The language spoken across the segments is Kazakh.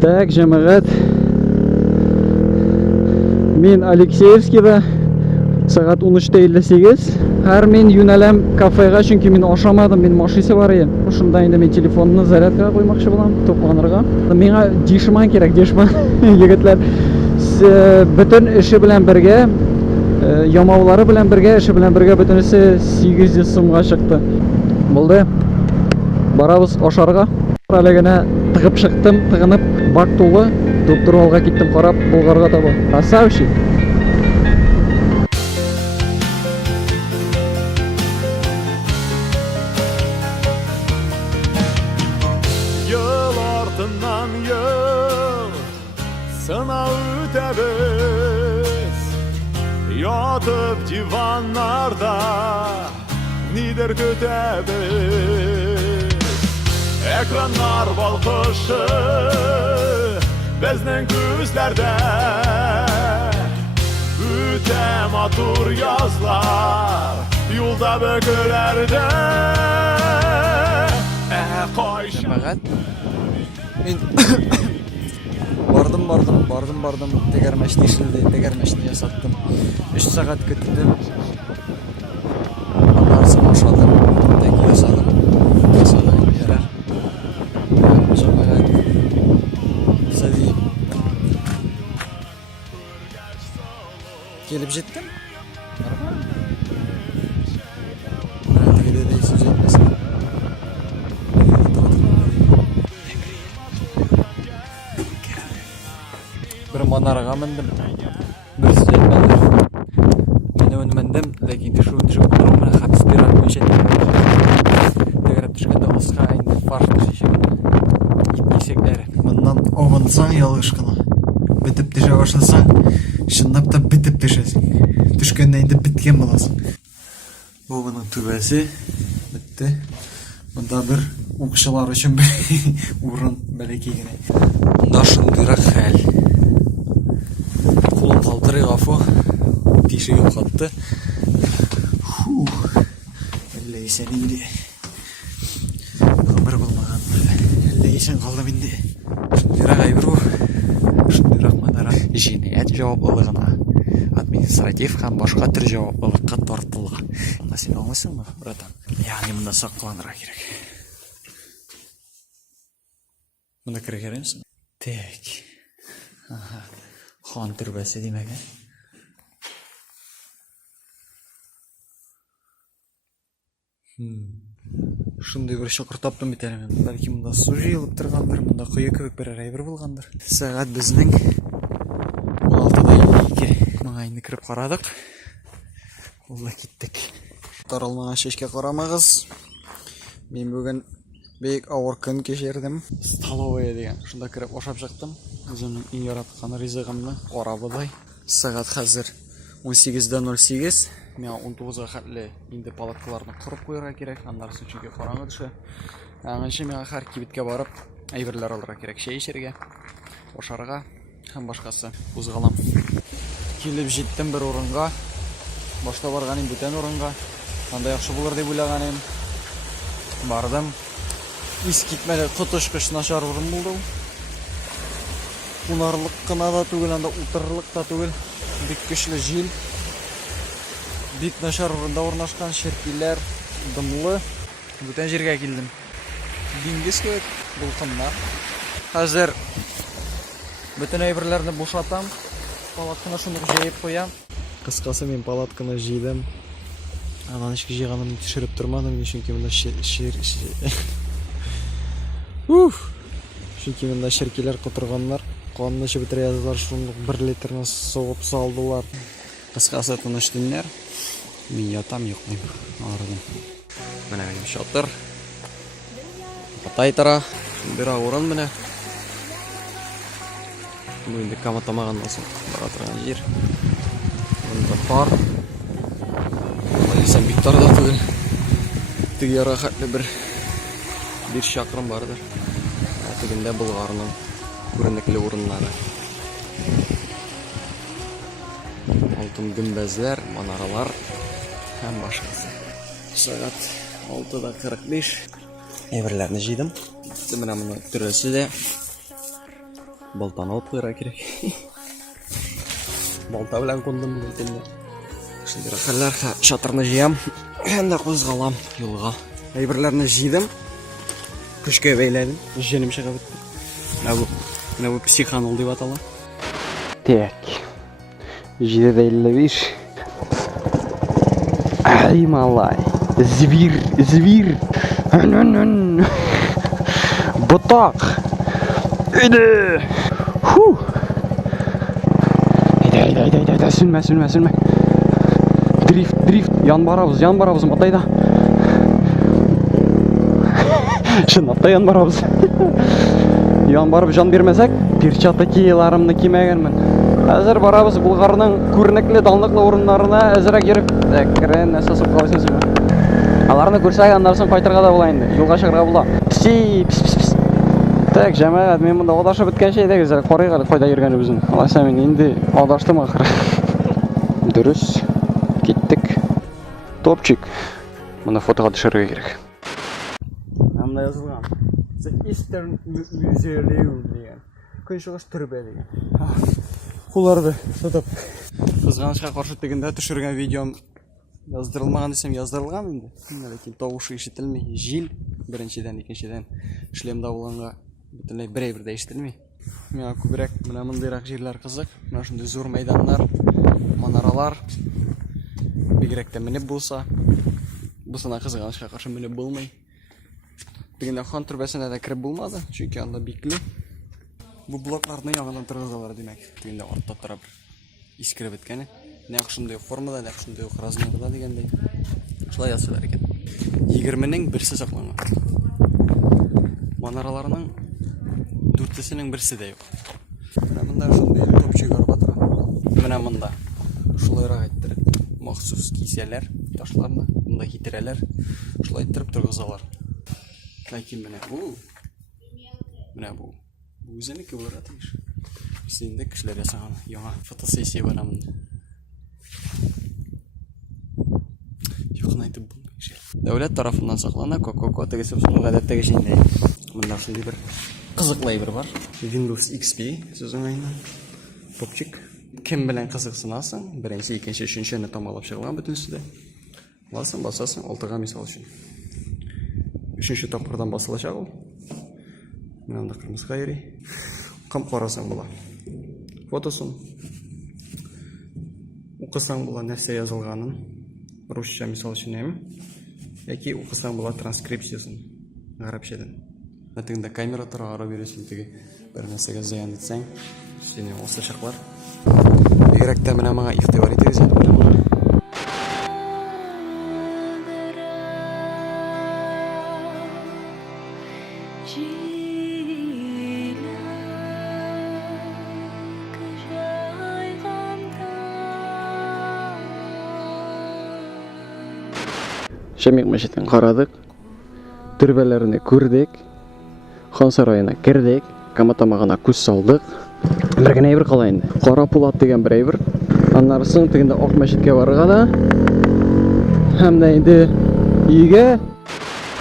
Так, жамағат. Мен Алексеевскийда сағат 13:58. Һәр мен юнәләм кафега, чөнки мен ашамадым, мен машинасы бар еді. Шунда инде мен телефонны зарядка қоймақшы булам, топланырга. Миңа дишман керек, дишман. Егетләр, бүтән эше белән бергә, ямаулары белән бергә, эше белән бергә бөтенесе 800 сумга чыкты. Булды. Барабыз ашарга. Әле генә тыгып чыктым, тыгынып, бак тулы, доктор алга киттем, карап, Болгарга таба. Красавчик. Yıl артынан yıl сынау үтәбез, ятып диваннарда нидер көтәбез. Ekranlar balkışı безнең күзләрдә, үтә матур язлар юлда бөкеләрдә. Жамағат, мен бардым, тегәрмәшне ишелде, тегәрмәшне ясаттым. 3 сағат көттім, анарсын ашадым, тек ясадым, ярар. Жамағат, сәлем. Келіп жеттім? Bir manaraga mindim, bir süzetmedi. Meni önmendim, lekin düşüp oturup bana hapis birer köşettim. Tegrep düşkende osqa indi, farş düşüşüm. İpkesekleri. Bundan oğunsan yalışkına. Bitip düşe başlasan, şındap da bitip düşesin. Düşkende indi bitken bulasın. Bu bunun tübesi. Bitti. Bunda bir uqşılar üçün bir urun bəleki gene. Bunda şındıraq xəl. Kulum qaldırı qafı. Dişi yok attı. Əlləyi sən indi. Ömür bulmağan. Əlləyi sən qaldım indi. Şındıraq ayvır bu. Şındıraq manara. Jinayət cavablılığına. Administrativ һәм башка төр җаваплылыкка тартылган. Анда син аңлыйсыңмы, братан? Ягъни монда сакланырга кирәк. Монда кирәкерсең? Так. Ага. Хан төрбәсе димәк. Шундай bir шакыр таптым бит әле мен. Бәлки монда су җыелып торгандыр, монда кое кебек бер әйбер булгандыр. Сәгать безнең 16:02. Моңа инде кирип карадык. Улла киттек. Таралмаган чәчкә карамагыз. Мин бүген бик авыр көн кечердем. Столовая дигән. Шунда кирип ашап чыктым. Үземнең иң яраткан ризыгымны, карабыдай. Сәгать хәзер 18:08. Миңа 19-га хәтле инде палаткаларны корып куярга кирәк. Аннары чөнки караңгы төшә. Аңынчы миңа һәр кибеткә барып, әйберләр алырга кирәк, чәй эчәргә, ашарга һәм башкасы. Узгалам. Килеп җиттем бер урынга. Башта барган идем бүтән урынга. Анда яхшы булыр дип уйлаган идем. Бардым. Ис китмәде, тотышкыч начар урын булды. Кунарлык кына да түгел, анда утырырлык та түгел. Бик көчле җил. Бик начар урында урнашкан, шеркиләр, дымлы. Бүтән җиргә килдем. Диңгез кебек дулкыннар. Хәзер бүтән әйберләрне бушатам. Палатканы шуны җәеп куям. Кыскасы мен палатканы җыйдым. Анан ички җыйганымны төшереп тормадым, чөнки монда Чөнки монда шеркиләр кутырганнар. Канны чебеп яздылар, шундук 1 литрны сугып салдылар. Кыскасы тыныч төннәр. Мин ятам, йоклыйм. Арыдым. Менә минем чатыр. Атай тара. Бер урын менә. Бу инде каматамагандан соң бара торган җир. Монда пар. Алайса бик тарда түгел. Теге ярга хәтле бер чакрым бардыр. Тегендә Болгарның күренекле урыннары. Алтын гөмбәзләр, манаралар һәм башкасы. Сәгать 6:45. Әйберләрне җыйдым. Менә моны түрәсе дә балтаны алып куйырга кирәк. Балта белән кундым бу итемне. Шундый хәлләр, чатырны җыям, һәм кузгалам юлга. Әйберләрне җыйдым. Көчкә бәйләдем. Җенем чыгып бетте. Менә бу психанул дип атала. Так. 7:55. Ай, малай. Звір. Ботак. Иди. Фу. Иди. Сүнмә. Дрифт. Ян барабыз, матайда. Шынапта ян барабыз. Ян барып жан бермәсәк, перчатка киеларымны кимәгәнмен. Әзер барабыз Булгарның күренекле данлыклы урыннарына әзерәк йөреп, әкрен әсәсеп каласызмы? Аларны күрсәк, аннан соң кайтырга да була инде. Юлга чыгарга була. Пис. Так, җәмәгать, мен монда адашып беткәнче әйдәгез, карыйк әле кайда йөргәнебезне. Алайса мин инде адаштым ахыр. Дөрес. Киттек. Топчик. Моны фотога төшерергә кирәк. Монда язылган. The Eastern Museum дигән. Көнчыгыш төрбә дигән. Кулларды тотып. Кызганычка каршы тегендә төшергән видеом яздырылмаган дисем яздырылган инде. Ләкин тавышы ишетелми. Җил беренчедән, икенчедән шлемда булганга бөтенләй бер-бер ишетелми. Миңа күбрәк менә мондыйрак җирләр кызык. Менә шундый зур мәйданнар, манаралар. Бигрәк тә менеп булса, бусына кызганычка каршы менеп булмый. Тегендә хан төрбәсенә дә кирип булмады, чөнки анда бикле. Бу блокларны яңадан торгызалар димәк. Тегендә артта тора бер искереп беткәне. Нәкъ шундый формада, нәкъ шундый размерда дигәндәй. Шулай ясыйлар икән. 20-нең берсе сакланган. Манараларның 4-сенең берсе дә юк. Менә монда шундый топчык арба тора. Менә монда шулайрак әйттереп, махсус кисәләр ташларны, монда хитерәләр. Шулай иттереп торгызалар. Ләкин менә бу үзенеке булырга тиеш. Синде кешеләр ясаган яңа фотосессия бар монда. Юкны әйтеп булмый. Дәүләт тарафыннан саклана, ко тегесе гадәттәге шундый. Монда шундый бер кызыклы әйбер бар. Windows XP сүзеннән. Топчик. Кем белән кызыксынасың? Беренче, икенче, өченчене тамалап чыгылган бөтенесе дә. Басасың, алтыга мисал өчен. Үшінші тапқырдан басылачак ул. Менә анда кырмызга йөри. Кам карасаң була. Фотосын. Укысаң була нәрсә язылганын. Русча мисал өчен. Яки укысаң була транскрипциясын. Гарәпчәдән. Тегендә камера тора, ара бирәсең теге бер нәрсәгә зыян итсәң, сине усачаклар. Бигрәк тә менә моңа игътибар итегез. Шәмик мәчетен карадык, төрбәләрне күрдек, хан сараена кирдек, каматамагына күз салдык. Бер генә әйбер кала инде. Кара Пулат дигән бер әйбер. Аннан соң тегендә ак мәчеткә барырга да. Һәм дә инде өйгә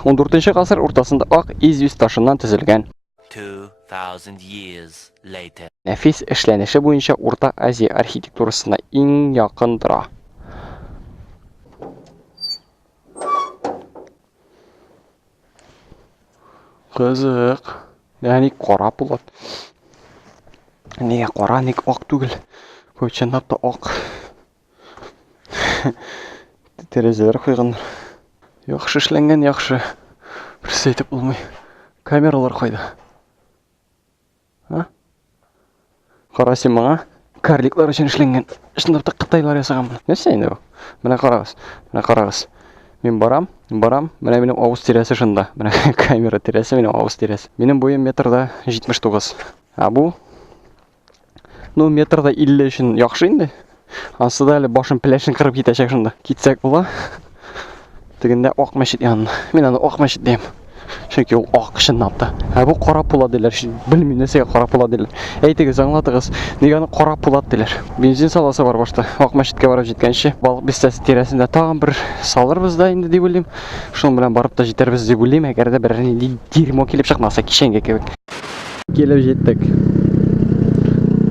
14-нче гасыр уртасында ак изюз ташыннан төзелгән. 2000 years later. Нәфис эшләнеше буенча Урта Азия архитектурасына иң якын тора. Кызык. Яни кара Пулат. Нигә кара, ник ак түгел? Бу чынлап та ак. Тәрәзәләр куйганнар. Яхшы эшләнгән, яхшы. Берсе әйтеп булмый. Камералар кайда? Ha? Карасың моңа? Карликлар өчен эшләнгән. Чынлап та Кытайлар ясаган моны. Нәрсә инде бу? Менә карагыз. Мин барам. Менә минем авыз тирәсе шунда. Менә камера тирәсе, минем авыз тирәсе. Минем буем метрда 79. А бу метрда 50 өчен яхшы инде. Ансы да әле башын пеләшен кырып китәчәк шунда. Китсәк була. Тегендә ак мәчет янына. Мин аны ак мәчет дим. Çünkü o akışınaptı. Ha bu kara pula diler. Bilmiyorum neseye kara pula diler. Eytiniz anlatınız. Nigаны kara pula diler. Benzin salası var başta. Ak meşitke barıp жеткенше. Balık bistesi tiresinde tağın bir salırбыз da indi деп ойлойм. Şunun bilen barıp da жетербіз деп ойлойм. Эгер де bir дерьмо келип чыкмаса кишенге кебек. Келип жеттик.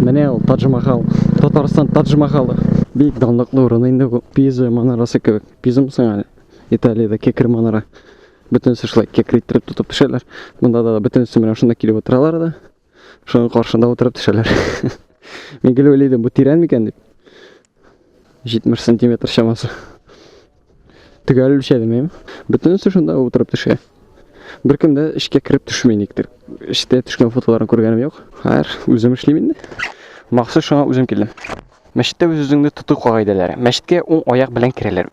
Mene o Taj Mahal. Tataristan Taj Mahal'ı. Büyük danlıklı oranı indi bu. Pisa manarası kebek. Pisa mısın hani? İtalya'da kekir manara. Bütün sırşılay kekir ittirip tutup düşerler. Bunda da bütün sümeren şunda kilip oturalar da. Şunun karşında oturup düşerler. Ben gülü öyleydim. Bu tiren mi kendi? 70 santimetre şaması. Tügəlü bir şey demeyim. Bütün şunda oturup düşer. Bir kim de işe kirip düşmeyniktir. İşte düşkən fotolarını көргенім yok. Hayır, özüm işleyim indi. Maqsad şuna özüm keldim. Meşitdə öz özüңді tutuq qaidaları. Meşitке oң аяқ bilen kireler.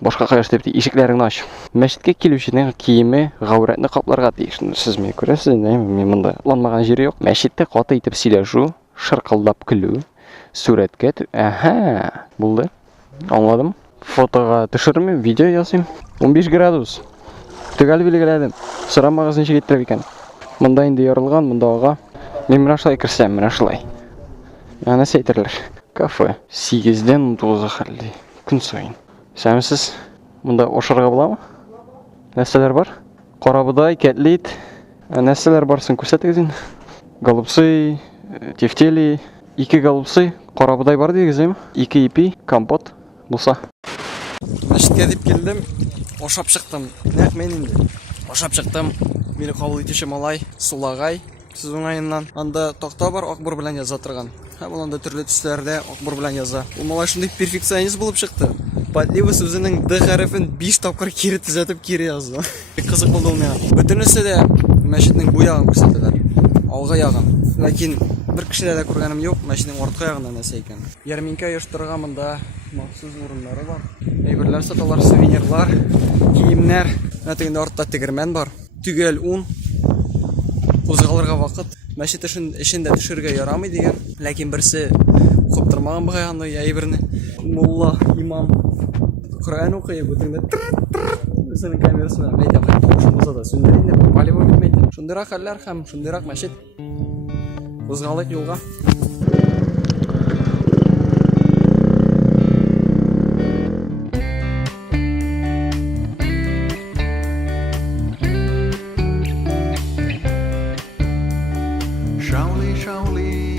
Boşqa qayaş depti, ишекlerini aç. Meşitке келушінің киімі ғауратны қапларға дейсін. Siz mi көресіз? Мен мұнда ланмаған жері yok. Meşitте қаты итеп сөйлешу, шырқылдап күлу, суретке. Aha, болды. Anladım. Fotoға düşürмін, видео yazayım. 15 градус. Төгәл белгіләдім. Сұрамағызын жегеттіріп екен. Мұнда енді ярылған, мұнда оға. Мен мына шылай кірсем, мына шылай. Яны сейтерлер. Кафе. 8-ден 9-ға қалды. Күн сайын. Сәмісіз, мұнда ошарға бола ма? Нәрселер бар? Қорабыдай, кәтлейт. Нәрселер барсын көрсетігізін. Голубцы, тефтели. 2 голубцы. Қорабыдай бар дегізі ме? 2 ипи, компот. Бұлса. Мәшітке деп келдім, ошап шықтым. Нәқ мен енді. Ошап шықтым. Мені қабыл етуші малай, Сулағай. Сіз оңайынан. Анда тоқта бар, Ақбұр білән яза тұрған. Бұл анда түрлі түслерде Ақбұр білән яза. Ол малай шындай перфекционист болып шықты. Падливы сөзінің Д харифін 5 тапқыр кері түзетіп кері yazды. Қызық болды ол маған. Бүтінісі де мәшітінің бұл яғын көрсетілер. Алға яғын. Ләкин бір кішілерде көргенім жоқ, мәшітінің ортқа яғында нәрсе екен. Ярминка ұйыштырған мұнда махсус орындары бар. Әйберлер саталар, сувенирлар, киімнер. Нәтігінде ортта тегірмен бар. Түгел ұн. Қозғалырға вақыт. Мәшет ішінде түшірге ярамай деген. Ләкин бірсі қоптырмаған бұғайғанда әйбірні. Молла, имам. Құран оқиы бұтыңда өзінің камерасы бәрін мәйте қайтып. Шымыза да сөндірейді. Валево білмейді. Шындырақ әлләр қам, шындырақ мәшет. Қозғалық елға. Şavli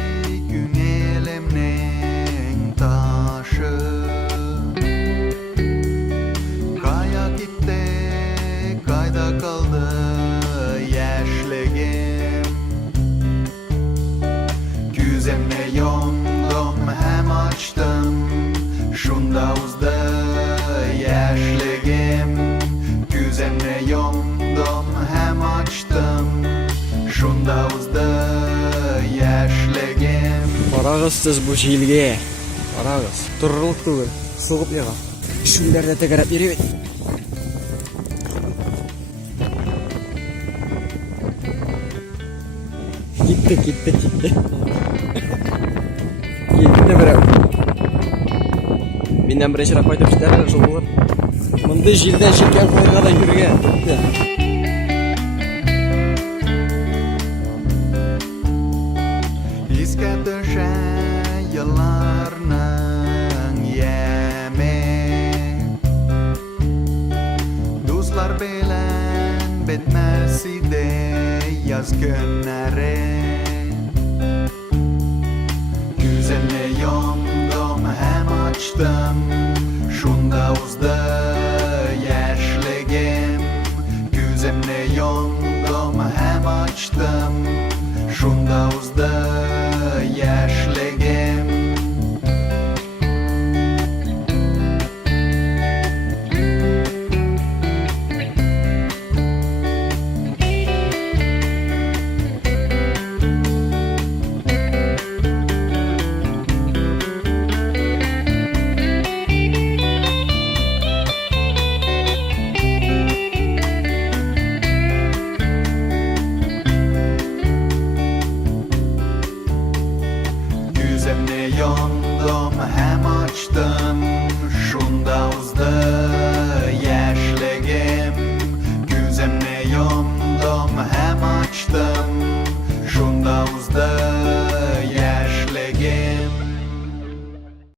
gün elemnen taşı Kaya gitti, kayda kaldı yaşligim Güzemle yondum hem açtım Şunda uzdı yaşligim Güzemle yondum hem açtım Şunda uzdı Барағыз сіз бұл желге. Барағыз. Тұрырлық түгіл. Соғып еға. Шүндерді тігіріп еребет. Кетті. Кетті бірі. Менден бірінші рап айтып жетәрі жыл болыр. Мұнды желден шеккен қойға да жүрген. İske düşen yıllarının yemi Dostlar bilen bitmez idi yaz günleri Güzelini yondum hem açtım Şunda uzdı